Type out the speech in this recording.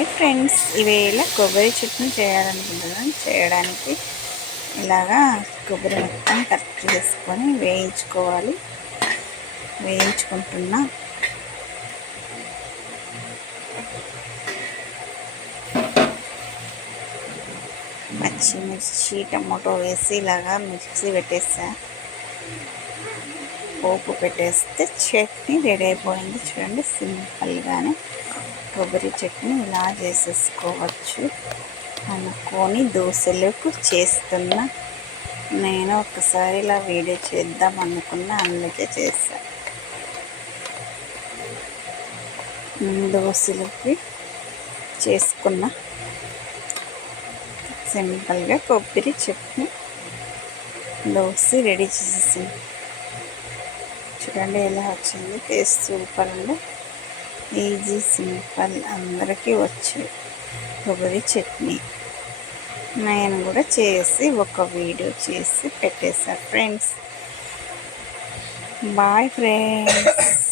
Hi friends, ఈవేళ కొబ్బరి చట్నీ చేయాలనుకుంటున్నాను. చేయడానికి ఇలాగా కొబ్బరి మొత్తం కట్ చేసుకొని వేయించుకుంటున్నా. పచ్చిమిర్చి టమాటో వేసి ఇలాగా మిక్సీ పెట్టేసా. పోపు పెట్టేస్తే చట్నీ రెడీ అయిపోయింది. చూడండి, సింపుల్గానే కొబ్బరి చట్నీ ఇలా చేసేసుకోవచ్చు అనుకొని దోశలకు చేస్తున్నా. నేను ఒకసారి ఇలా వీడియో చేద్దాం అనుకున్నా, అందుకే చేశా. దోశలకి చేసుకున్న సింపుల్గా కొబ్బరి చట్నీ దోశ రెడీ చేసేసింది. చూడండి ఎలా వచ్చింది. టేస్ట్ సూపర్ అండి. ఈజీ, సింపుల్, అందరికీ వచ్చు కొబ్బరి చట్నీ. నేను కూడా చేసి ఒక వీడియో చేసి పెట్టేశాను ఫ్రెండ్స్. Bye friends.